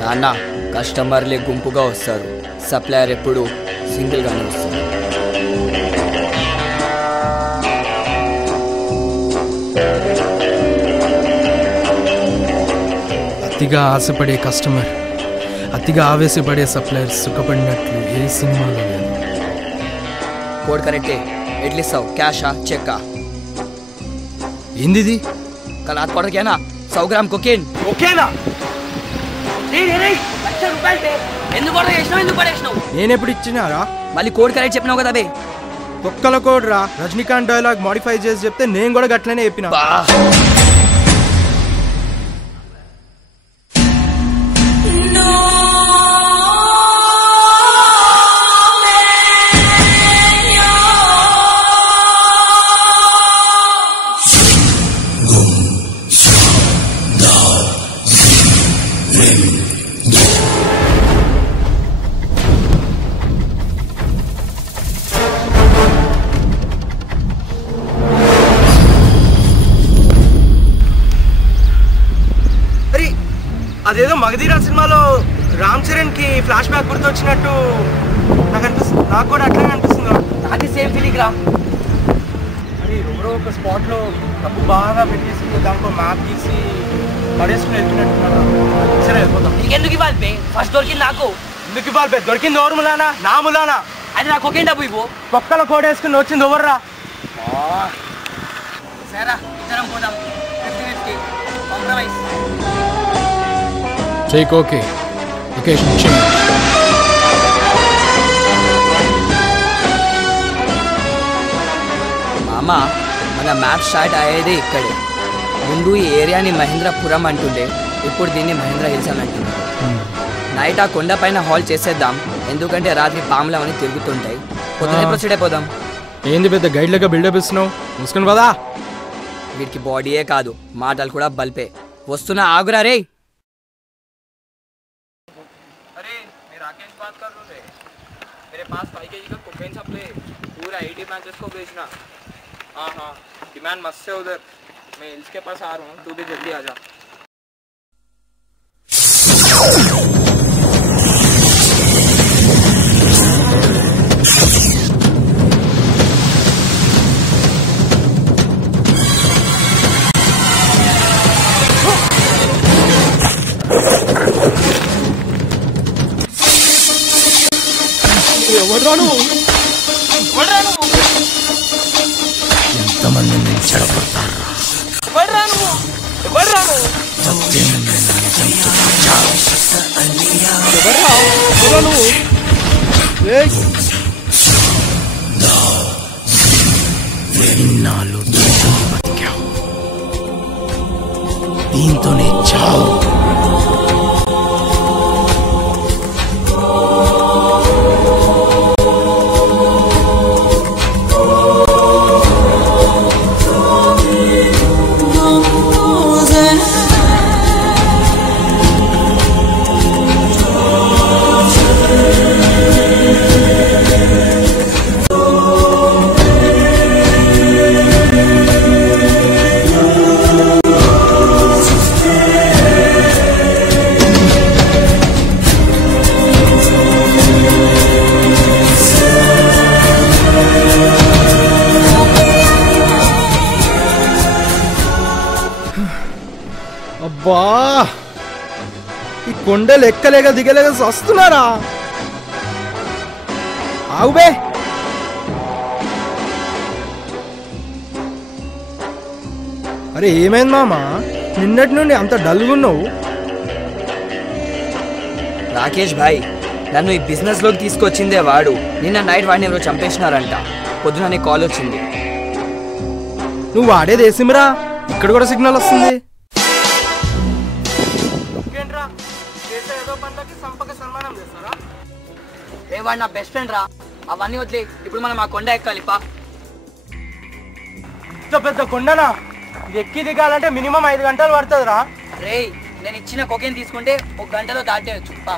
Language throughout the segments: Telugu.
నాన్న కస్టమర్లే గుంపుగా వస్తారు, సప్లయర్ ఎప్పుడు సింగిల్గానే వస్తారు. అతిగా ఆశపడే కస్టమర్, అతిగా ఆవేశపడే సప్లయర్ సుఖపడినట్లు ఏ సినిమాలో లేదు. కోడ్ కరెక్టే. ఎట్లిస్తావు, క్యాషా చెక్కా? ఏంది కల్ हाथ पड़ गया ना 100 ग्राम कोकेन. ఓకేనా? నేనెప్పుడు ఇచ్చినారా? మళ్ళీ కోడ్ కరెక్ట్ చెప్పినావు కదా బే. ఒక్కల కోడ్ రా. రజనీకాంత్ డైలాగ్ మోడిఫై చేసి చెప్తే నేను కూడా గట్లనే చెప్పినా. అదేదో మగధీరా సినిమాలో రామ్ చరణ్ కి ఫ్లాష్ బ్యాక్ గుర్తొచ్చినట్టు నాకు అనిపిస్తుంది. నాకు కూడా అట్లానే అనిపిస్తుంది. నాకు సేమ్ ఫీలింగ్ రా. అది ఎవరో ఒక స్పాట్ లో డబ్బు బాగా పెట్టేసి దాంట్లో మ్యాప్ తీసి పడేసుకుని వెళ్తున్నట్టున్నారా? సరే వెళ్ళిపోతాం. నీకెందుకు ఇవ్వాలి బే? ఫస్ట్ దొరికింది నాకు. ఎందుకు ఇవ్వాలి బే? దొరికింది ఎవరు ములానా? నా ములానా? అది నాకు ఒకే డబ్బు ఇవ్వు. ఒక్కల కోడ్ వేసుకుని వచ్చింది ఎవర్రా? సరేరా ఇద్దరం పోదాం. 50-50 compromise. Take okay. Location change. మామ మన మ్యాప్ స్టార్ట్ అయ్యేదే ఇక్కడే. ముందు ఈ ఏరియాని మహేంద్రపురం అంటుండే, ఇప్పుడు దీన్ని మహేంద్ర హిల్స్ అని అంటున్నారు. నైట్ ఆ కొండ పైన హాల్ చేసేద్దాం, ఎందుకంటే రాత్రి పాములు అవన్నీ తిరుగుతుంటాయి. పొద్దునే ప్రొసీడ్ అయిపోదాం. ఏంది పెద్ద గైడ్ లాగా బిల్డప్ ఇస్తున్నావు? మూసుకొని పదా. వీటికి బాడీయే కాదు, మాటలు కూడా బల్పే. వస్తున్నా, ఆగురా రే. मेरे पास 5 kg का कोकेन सप्लाई पूरा 80 ब्रांचेस को बेचना. हाँ हाँ डिमांड मस्त है उधर. मैं हिल्स के पास आ रहा हूँ, तू भी जल्दी आ जा. ఎంతమంది నేను చెడగొడతారా? ఇన్నాళ్ళు బతికావు, దీంతోనే చావు. బా ఈ కొండలు ఎక్కలేక దిగలేక వస్తున్నారా? ఆగుబే. అరే ఏమైంది మామా, నిన్నటి నుండి అంత డల్గున్నావు? రాకేష్ భాయ్, నన్ను ఈ బిజినెస్లోకి తీసుకొచ్చిందే వాడు. నిన్న నైట్ వాడిని ఎవరో చంపేసినారంట. పొద్దున నీకు కాల్ వచ్చింది. నువ్వు వాడేది ఏసిమ్రా, ఇక్కడ కూడా సిగ్నల్ వస్తుంది. రే వాడు నా బెస్ట్ ఫ్రెండ్ రా. అవన్నీ వదిలే, ఇప్పుడు మనం ఆ కొండ ఎక్కాలి పా. ఇంత పెద్ద కొండనా? ఇది ఎక్కి దిగాలంటే మినిమం 5 గంటలు పడుతుంది రా. రే నేను ఇచ్చిన కొకేన్ తీసుకుంటే 1 గంటలో దాటేయచ్చు పా.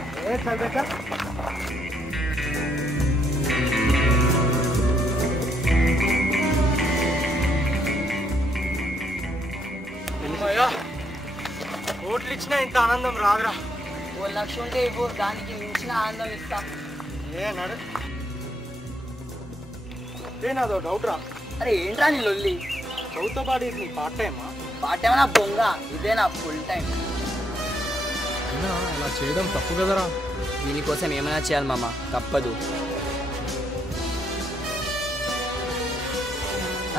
ఓట్లు ఇచ్చినా ఇంత ఆనందం రాదురా. 1 లక్ష ఉంటే ఇవ్వు, దానికి మించిన ఆనందం ఇస్తా. ఏనాడు నాదో డౌట్ రా. అరే ఏంట్రా నీ లొల్లి? చదువుతో పాటు ఇది నీ పార్ట్ టైమా? పార్ట్ టైం నా బొంగ, ఇదే నా ఫుల్ టైం. అలా చేయడం తప్పు కదరా. దీనికోసం ఏమైనా చేయాలి మామ, తప్పదు.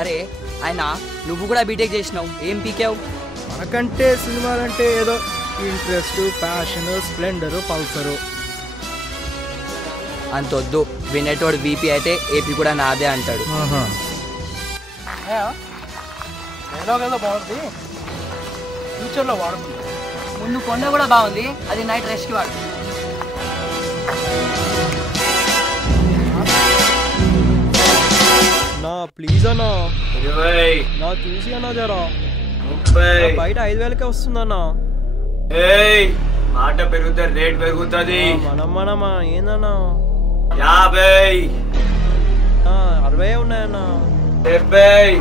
అరే ఆయన నువ్వు కూడా బీటెక్ చేసినావు, ఏం పీకావు? మనకంటే సినిమాలంటే ఏదో ఇంట్రెస్ట్, ప్యాషన్, స్ప్లెండరు, పల్సరు. అంతొద్దు, వినేటోడు బీపీ అయితే ఏపీ కూడా నాదే అంటాడు. ఏదో బాగుంది, ఫ్యూచర్లో వాడుకుంటా. ముందు కొండ కూడా బాగుంది, అది నైట్ రెస్ట్కి వాడు. నా ప్లీజ్ అన్నా, నా చూసి అన్నా జరా. బయట 5,000కే వస్తుందన్నా. మాట పెరుగుతే రేట్ పెరుగుతుంది. మనమా ఏందన్నా? 50, 60 ఉన్నాయన్నా. 70.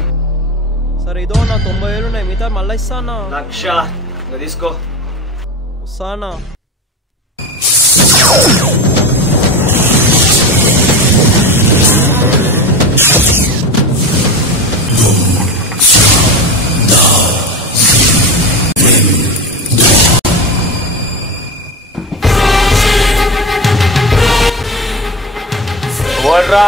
సరే ఇదో అన్న 90,000 ఉన్నాయి, మిగతా మళ్ళీ ఇస్తా అన్నా. 1,00,000 తీసుకో. వస్తా అన్నా. ఓడ్రా.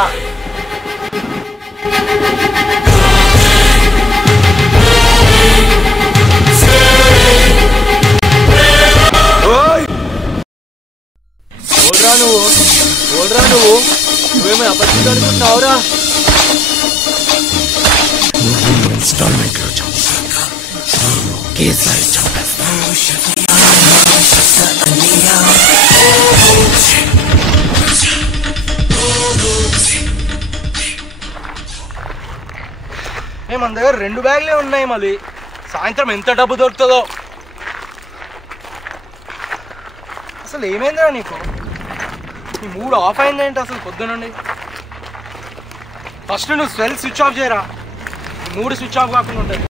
నువ్వేమో అపరిచిత అనుకుంటున్నావురా? మన దగ్గర 2 బ్యాగులే ఉన్నాయి. మళ్ళీ సాయంత్రం ఎంత డబ్బు దొరుకుతుందో. అసలు ఏమైందిరా నీకు? నీ మూడ్ ఆఫ్ అయిందేంటి అసలు పొద్దునండి? ఫస్ట్ నువ్వు సెల్ స్విచ్ ఆఫ్ చేయరా, మూడు స్విచ్ ఆఫ్ కాకుండా ఉంటుంది.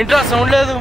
ఏంట్రా సౌండ్ లేదు?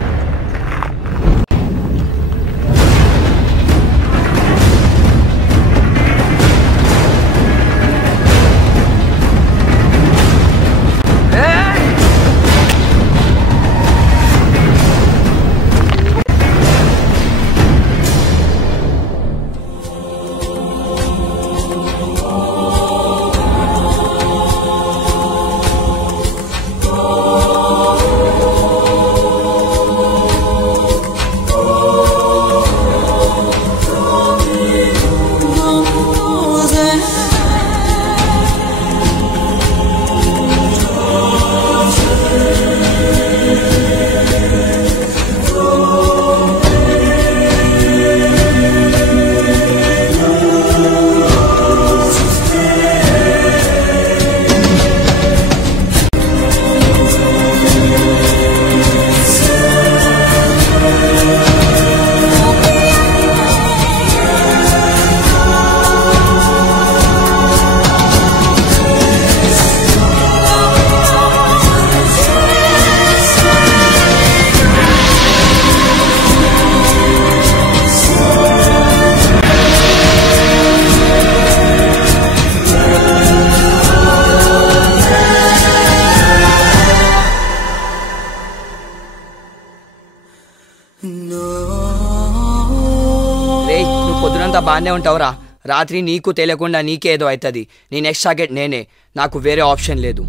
అంతా బాగానే ఉంటావురా, రాత్రి నీకు తెలియకుండా నీకే ఏదో అవుతుంది. నీ నెక్స్ట్ టార్గెట్ నేనే, నాకు వేరే ఆప్షన్ లేదు.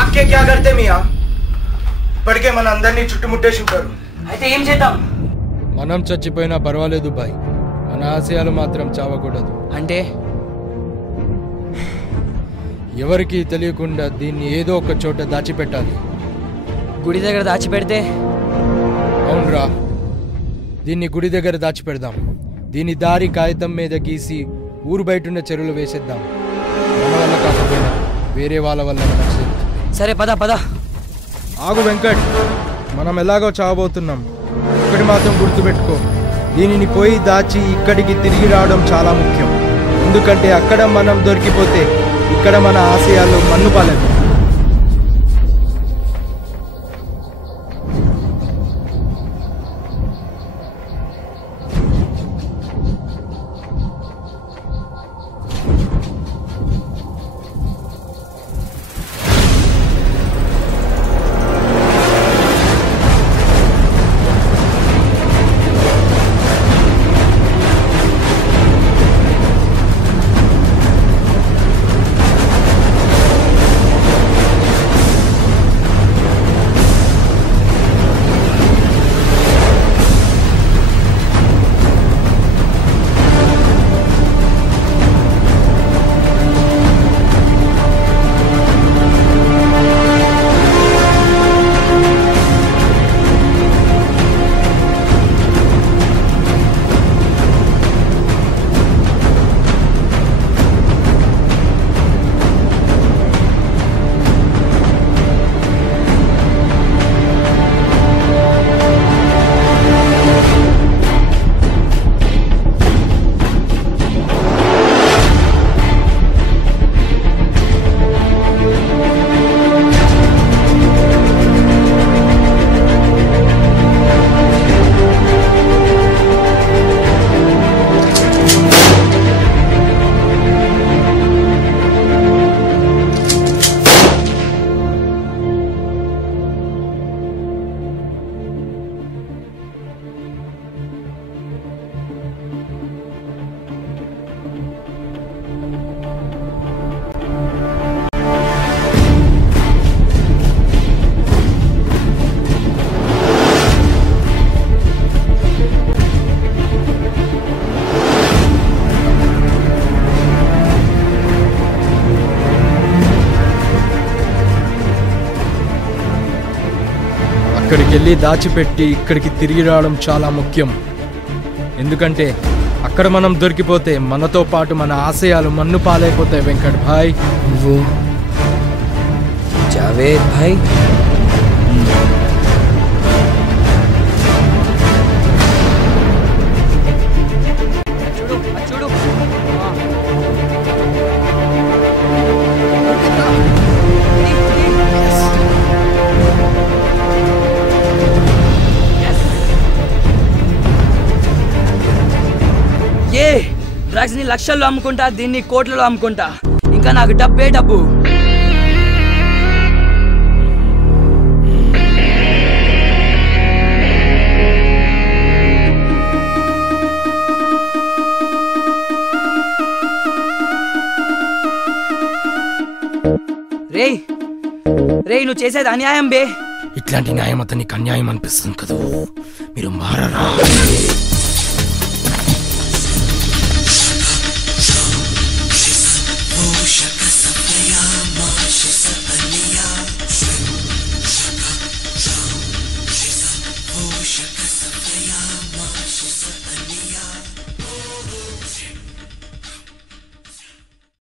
ఆకే క్యా కర్తే మియా, ఇప్పటికే మన అందరినీ చుట్టుముట్టేసి ఉంటారు. అయితే ఏం చేద్దాం? మనం చచ్చిపోయినా పర్వాలేదు బాయ్, మన ఆశయాలు మాత్రం చావకూడదు. అంటే ఎవరికి తెలియకుండా దీన్ని ఏదో ఒక చోట దాచిపెట్టాలి. గుడి దగ్గర దాచిపెడితే? అవునరా, దీన్ని గుడి దగ్గర దాచిపెడదాం. దీని దారి కాగితం మీద గీసి ఊరు బయటున్న చెరువులు వేసేద్దాం. మన వల్ల కాకపోయినా వేరే వాళ్ళ వల్ల మనకు జరుగుతుంది. సరే పద పద. ఆగు వెంకట్, మనం ఎలాగో చావబోతున్నాం. ఒకటి మాత్రం గుర్తుపెట్టుకో, దీనిని పోయి దాచి ఇక్కడికి తిరిగి రావడం చాలా ముఖ్యం. ఎందుకంటే అక్కడ మనం దొరికిపోతే ఇక్కడ మన ఆశయాలు మన్నుపాలేదు. అక్కడికి వెళ్ళి దాచిపెట్టి ఇక్కడికి తిరిగి రావడం చాలా ముఖ్యం. ఎందుకంటే అక్కడ మనం దొరికిపోతే మనతో పాటు మన ఆశయాలు మన్ను పాలైపోతాయి. వెంకట్ భాయ్, वो जावेद भाई, చూడు ఏ డ్రగ్స్ ని లక్షల్లో అమ్ముకుంటా, దీన్ని కోట్లలో అమ్ముకుంటా, ఇంకా నాకు డబ్బే డబ్బు. రే రే నువ్వు చేసేది అన్యాయం బే. ఇట్లాంటి న్యాయం అతనికి అన్యాయం అనిపిస్తుంది కదా, మీరు మారరా.